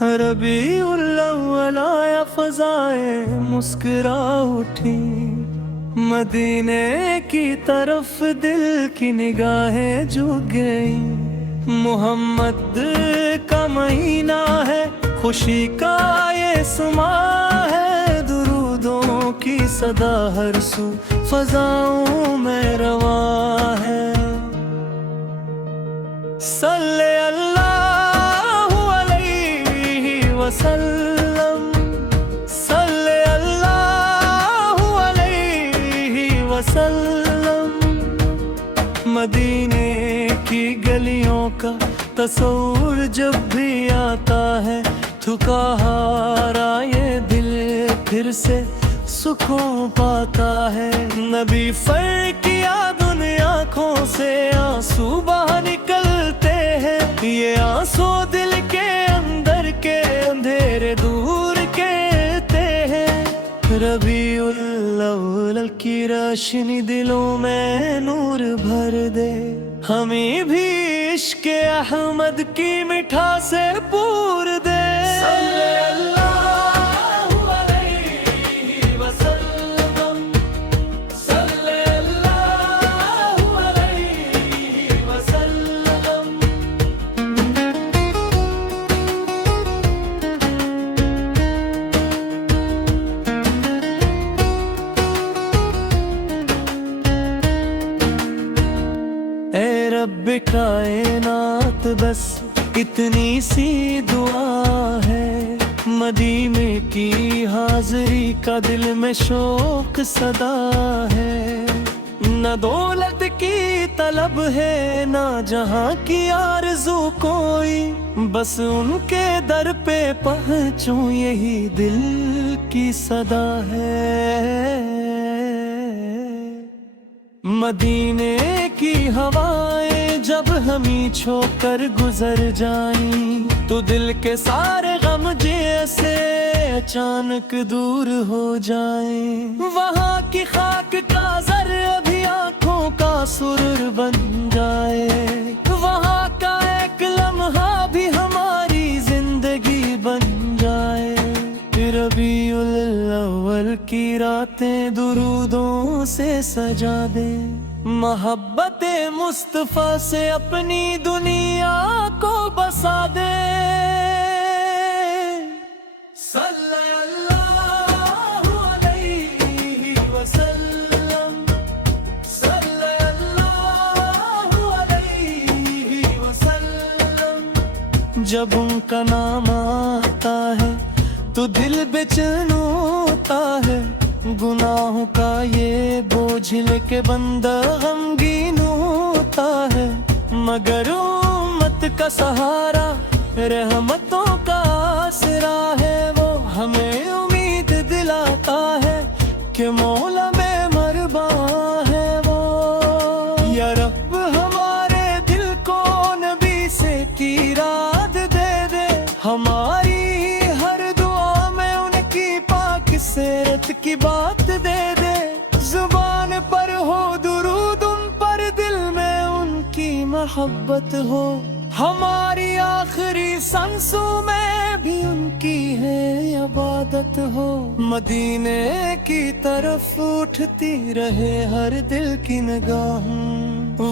ربیع الاول آیا فضائیں مسکرا اٹھی، مدینے کی طرف دل کی نگاہیں جھک گئیں۔ محمد کا مہینہ ہے، خوشی کا یہ سما ہے، درودوں کی صدا ہر سو فضاؤں میں رواں ہے۔ صلی اللہ علیہ وسلم، صلی اللہ علیہ وسلم۔ مدینے کی گلیوں کا تصور جب بھی آتا ہے، تھکا ہارا یہ دل پھر سے سکون پاتا ہے۔ نبی فر کیا دنیا آنکھوں سے آنسو باہر نکلتے ہیں، یہ آنسو دل کے اندر کے اندھیرے دور کہتے ہیں۔ ربیع الاول کی روشنی دلوں میں نور بھر دے، ہمیں بھی عشق احمد کی مٹھاس سے پور دے۔ صلی اللہ علیہ وسلم، صلی اللہ علیہ وسلم۔ اے رب کائنات بس اتنی سی دعا ہے، مدینے کی حاضری کا دل میں شوق صدا ہے۔ نہ دولت کی طلب ہے نہ جہاں کی آرزو کوئی، بس ان کے در پہ پہنچوں یہی دل کی صدا ہے۔ مدینے کی ہوائیں جب ہمیں چھو کر گزر جائیں، تو دل کے سارے غم جیسے اچانک دور ہو جائیں۔ وہاں کی خاک کا زر ابھی آنکھوں کا سرور بن جائے، وہاں کا ایک لمحہ بھی ہماری زندگی بن جائے۔ ربیع الاول کی راتیں درودوں سے سجا دے، محبت مصطفیٰ سے اپنی دنیا کو بسا دے۔ صلی اللہ علیہ وسلم، صلی اللہ علیہ وسلم۔ جب ان کا نام آتا ہے تو دل بے چین ہوتا ہے، گناہوں کا یہ بوجھ لے کے بندہ غمگین ہوتا ہے، مگر امت کا سہارا رحمتوں کا آسرا ہے، وہ ہمیں امید دلاتا ہے کہ مولا میں مرباں ہے وہ۔ یا رب ہمارے دل کو نبی سے کی رات دے دے، ہماری سیرت کی بات دے دے، زبان پر ہو درود ان پر، دل میں ان کی محبت ہو، ہماری آخری سانسوں میں بھی ان کی ہے عبادت ہو۔ مدینے کی طرف اٹھتی رہے ہر دل کی نگاہ،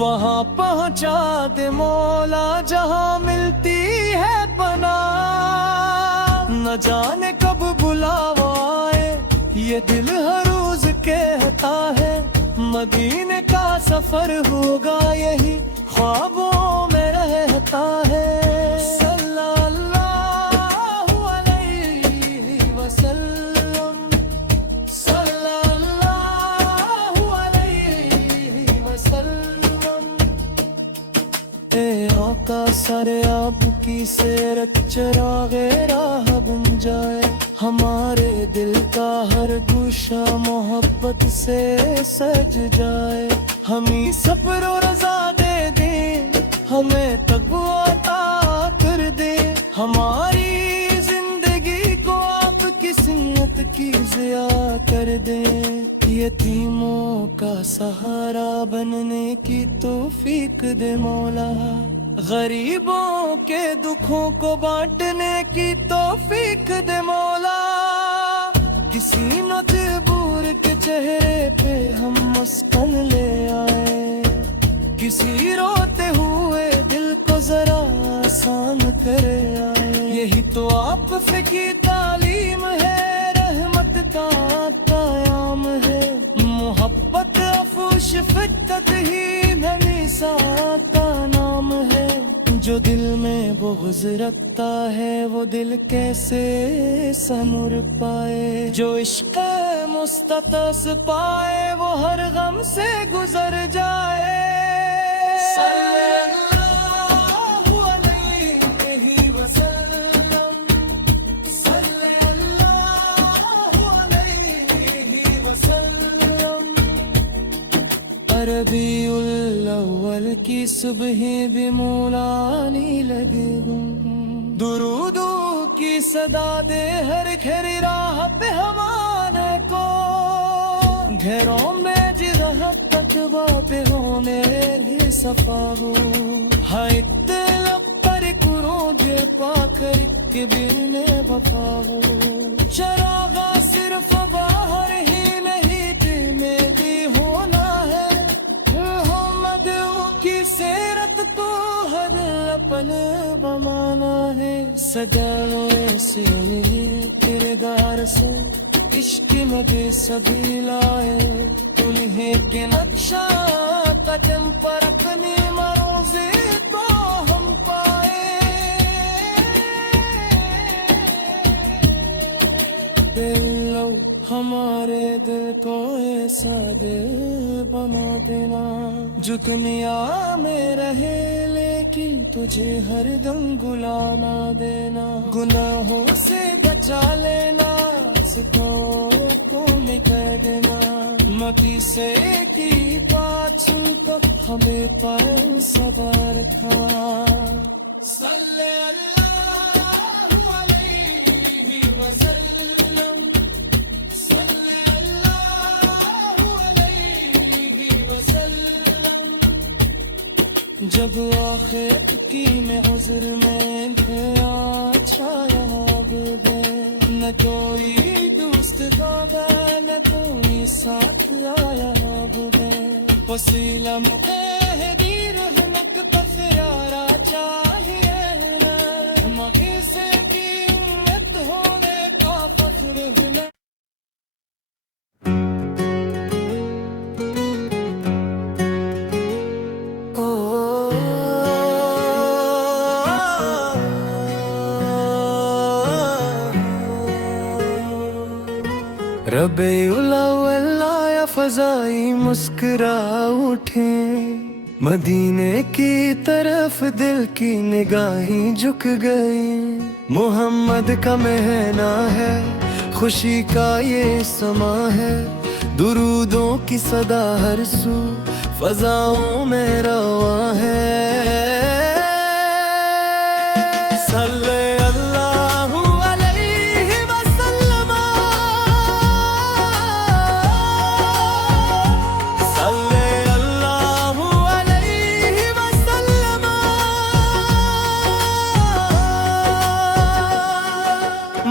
وہاں پہنچا دے مولا جہاں ملتی ہے پناہ۔ نہ جانے کب بلاوا آئے یہ دل ہر روز کہتا ہے، مدینے کا سفر ہوگا یہی خوابوں میں رہتا ہے۔ صلی اللہ علیہ وسلم، صلی اللہ علیہ وسلم۔ اے آقا سر آب کی سیرت چراغ راہ بن جائے، ہمارے دل کا ہر گوشہ محبت سے سج جائے، ہمیں صبر و رضا دے دیں، ہمیں تقوی عطا کر دے، ہماری زندگی کو آپ کی سنت کی ضیا کر دے، یتیموں کا سہارا بننے کی توفیق دے مولا، غریبوں کے دکھوں کو بانٹنے کی توفیق دے مولا، کسی مجبور کے چہرے پہ ہم مسکن لے آئے، کسی روتے ہوئے دل کو ذرا آسان کرے آئے۔ یہی تو آپ کی تعلیم ہے، رحمت کا قیام ہے، محبت عفو شفقت ہی نمیسا کا نام ہے۔ جو دل میں بغض رکھتا ہے وہ دل کیسے سنور پائے، جو عشق مستطاس پائے وہ ہر غم سے گزر جائے۔ صلی اللہ علیہ وسلم، صلی اللہ علیہ وسلم۔ ربیع الاول کی صبح بھی مولانی لگے ہوں، درودوں کی صدا دے ہر گھری راہ پہ ہم آنے کو، گھروں میں جرحت تقویٰ پہ ہونے لیے صفا ہو، ہائے لب پر کروں جے پا کر کے بین وفا ہو، چراغا صرف باہر ہی نہیں دل میں بھی ہونا ہے، محمد کی سیرت کو ہر اپن بمانا ہے، سجانوں سے کردار سے عشق میں بے سبھی لائے، تمہیں کے نقشہ قدم پر اپنی مروزی کو ہم پائے، دلو ہمارے دل کو ایسا دل بنا دینا جو دنیا میں رہے لیکن تجھے ہر دم گلا نہ دینا، گناہوں سے بچا لینا، کو نکل دینا، مٹی سے کی بات سن تو ہمیں پر صبر تھا۔ صلی اللہ علیہ وسلم، صلی اللہ علیہ وسلم۔ جب آخر کی میں حضر میں گیا چھایا بے، نہ کوئی دوست دادا نہ کوئی ساتھ آیا بے، وسیلہ مقیدی رحمت پفرارا چاہیے نا، مغی سے کی امت ہونے کا فخر بنا۔ ربیع الاول آیا فضائی مسکرا اٹھے، مدینے کی طرف دل کی نگاہیں جھک گئی، محمد کا مہینہ ہے، خوشی کا یہ سما ہے، درودوں کی صدا ہر سو فضاؤں میں رواں ہے۔ صلی اللہ علیہ وسلم، صلی اللہ علیہ وسلم۔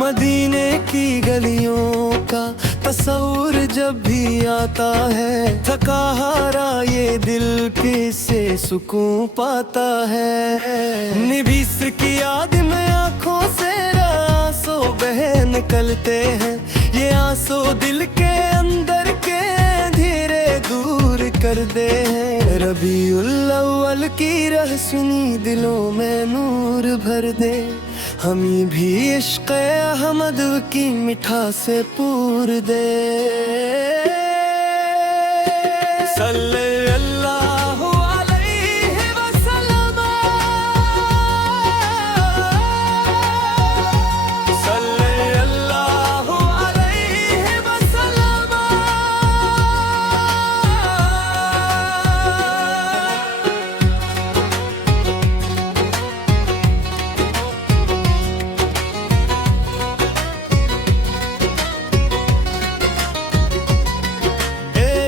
مدینے کی گلیوں کا تصور جب بھی آتا ہے، تھکا ہارا یہ دل کیسے سکون پاتا ہے، نبیس کی یاد میں آنکھوں سے آنسو بہہ نکلتے ہیں، یہ آنسو دل کے اندر کے دھیرے دور کر دے ہیں، ربیع الاول کی رہ سنی دلوں میں نور بھر دے، ہمیں بھی عشق احمد کی مٹھاس سے پور دے۔ صلی اللہ علیہ وسلم، صلی اللہ علیہ وسلم۔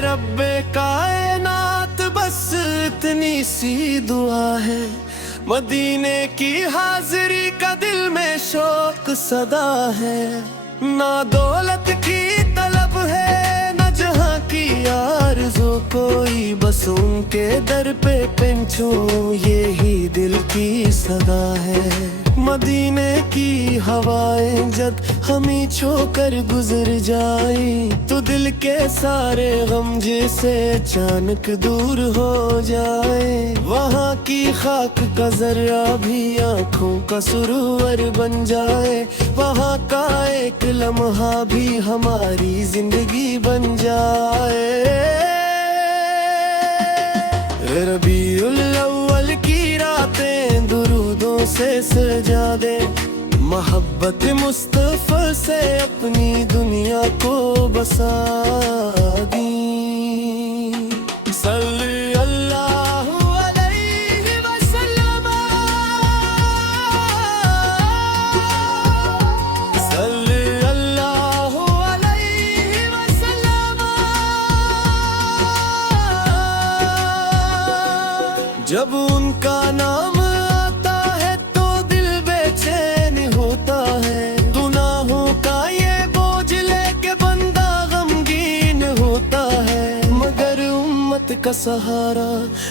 رب کائنات بس مدینے کی حاضری کا دل میں شوق صدا ہے، نہ دولت کی طلب ہے نہ جہاں کی آرزو کوئی، بس ان کے در پہ پہنچوں یہی دل کی صدا ہے۔ مدینے کی ہوائیں جب ہمیں چھو کر گزر جائیں تو دل کے سارے غم جیسے اچانک دور ہو جائے، وہاں کی خاک کا ذرہ بھی آنکھوں کا سرور بن جائے، وہاں کا ایک لمحہ بھی ہماری زندگی بن جائے۔ ربیع الاول کی راتیں درودوں سے سجا دے، محبت مصطفیٰ سے اپنی دنیا کو بسا دی۔ صلی اللہ علیہ وسلم، صلی اللہ علیہ وسلم۔ جب ان کا نام آتا ہے تو دل بے چین ہوتا ہے، گناہوں کا یہ بوجھ لے کے بندہ غمگین ہوتا ہے، مگر امت کا سہارا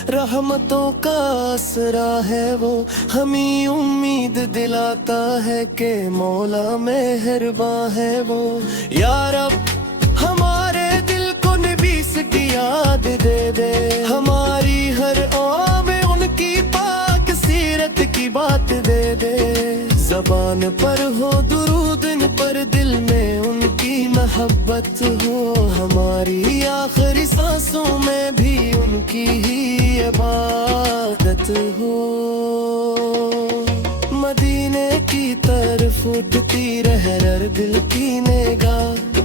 رحمتوں کا آسرا ہے، وہ ہمیں امید دلاتا ہے کہ مولا مہرباں ہے وہ۔ یا رب ہمارے دل کو نبیس کی یاد دے دے، ہماری ہر آن میں ان کی پاک سیرت کی بات دے دے، زبان پر ہو درود ان پر دل میں ان کی محبت ہو، ہماری آخری سانسوں میں بھی ان کی ہی عبادت ہو۔ مدینے کی طرف اٹھتی رہ دل کی نگاہ،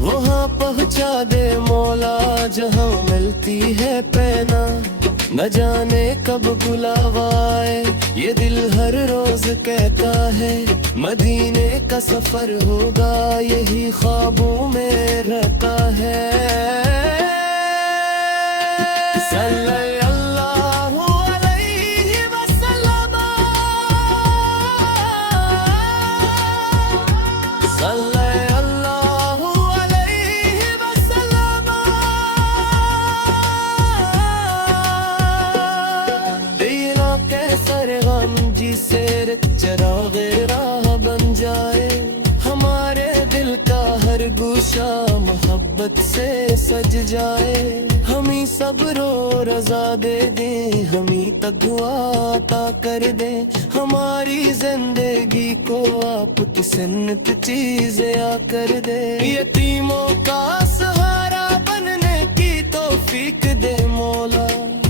وہاں پہنچا دے مولا جہاں ملتی ہے پینا، نہ جانے کب بلاوا آئے یہ دل ہر روز کہتا ہے، مدینے کا سفر ہوگا یہی خوابوں میں رہتا ہے۔ صلی اللہ علیہ وسلم، صلی اللہ علیہ وسلم۔ تیرا کیسر غم جسے چراغ راہ بن جائے، ہمارے دل کا ہر گوشہ محبت سے سج جائے، ہمیں صبر و رضا دے دیں، ہمیں تقویٰ عطا کر دیں، ہماری زندگی کو آپ کی سنت چیزیں آ کر دے، یتیموں کا سہارا بننے کی توفیق دے مولا،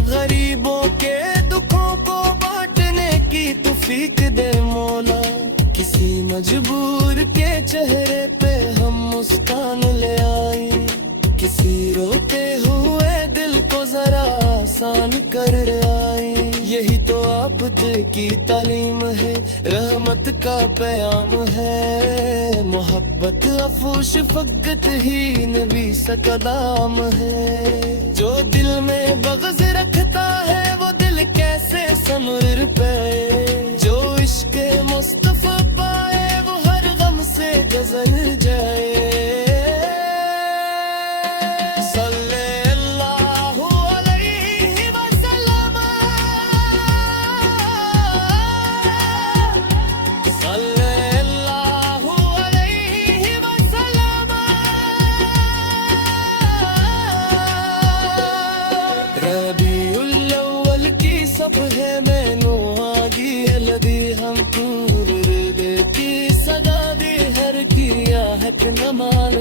غریبوں کے دکھوں کو بانٹنے کی توفیق دے مولا، کسی مجبور کے چہرے پہ ہم مسکان لے آئیں، کسی روتے ہوئے دل کو ذرا آسان کر آئیں، یہی تو آپ کی تعلیم ہے، رحمت کا پیام ہے، محبت عفو شفقت ہی نبی کا کلام ہے، جو دل میں بغض رکھتا ہے وہ دل کیسے سنور پائے، جو عشق مصطفیٰ پائے وہ ہر غم سے گزر جائے۔ صلی اللہ علیہ وسلم، صلی اللہ علیہ وسلم۔ ربیع الاول کی صبح میں نو آگی لدی ہم پور دے کی صدا دی ہر کیا حق نمال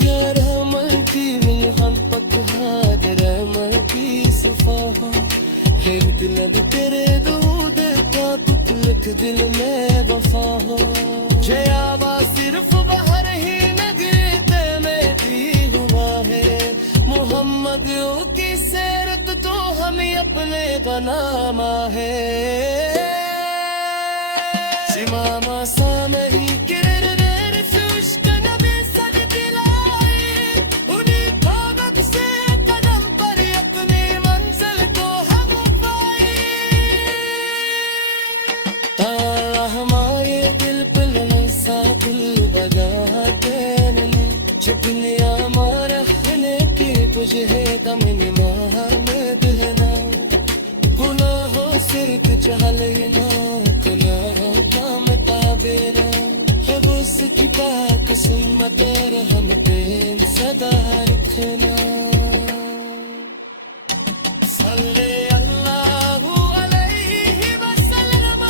گھر عمل کی ہم پک حاضر عمل کی صفحہ ہرد لب تیرے دود کا تک لکھ دل میں وفا ہو، جیابا صرف بہر ہی نگریتے میں بھی ہوا ہے، محمد کی سیرت تو ہمیں اپنے بناما ہے، ماما سا نہیں کر دیر سوش کا نبی سد دلائی، انہیں بھاگت سے قدم پر اپنی منزل کو ہم پائی، دنیا مارحنے کی بجھے دمن محمد ہے نا گناہوں صرف چہلینا گناہوں کام تابیرا اب اس کی پاک سمت رحمت صدا رکھنا صلی اللہ علیہ وسلم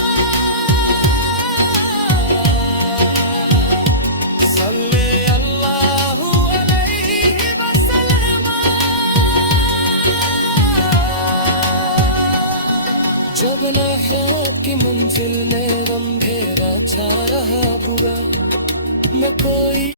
صلی اللہ علیہ وسلم جب نہ خواب کی منزل میں غم گھیرا چھا رہا ہوا میں کوئی